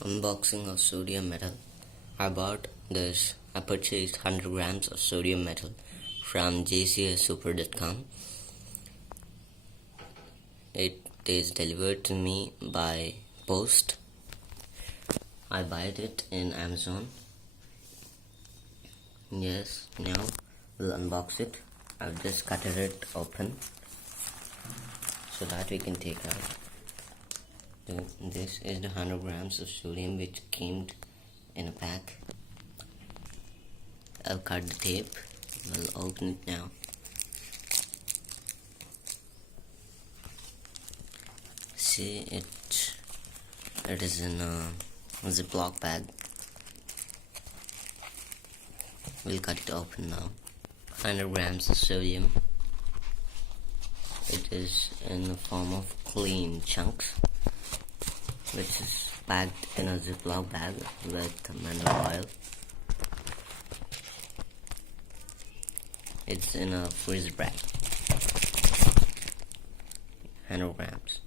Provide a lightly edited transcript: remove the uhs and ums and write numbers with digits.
Unboxing of sodium metal. I purchased 100 grams of sodium metal from jcsuper.com. It is delivered to me by post. I bought it in Amazon. Yes, now we'll unbox it. I've just cut it open so that we can take out. This is the 100 grams of sodium which came in a pack. I've cut the tape. We'll open it now. See, it is in a Ziploc bag. We'll cut it open now. 100 grams of sodium. It is in the form of clean chunks, which is packed in a Ziploc bag with mineral oil. It's in a freezer bag. 100 grams.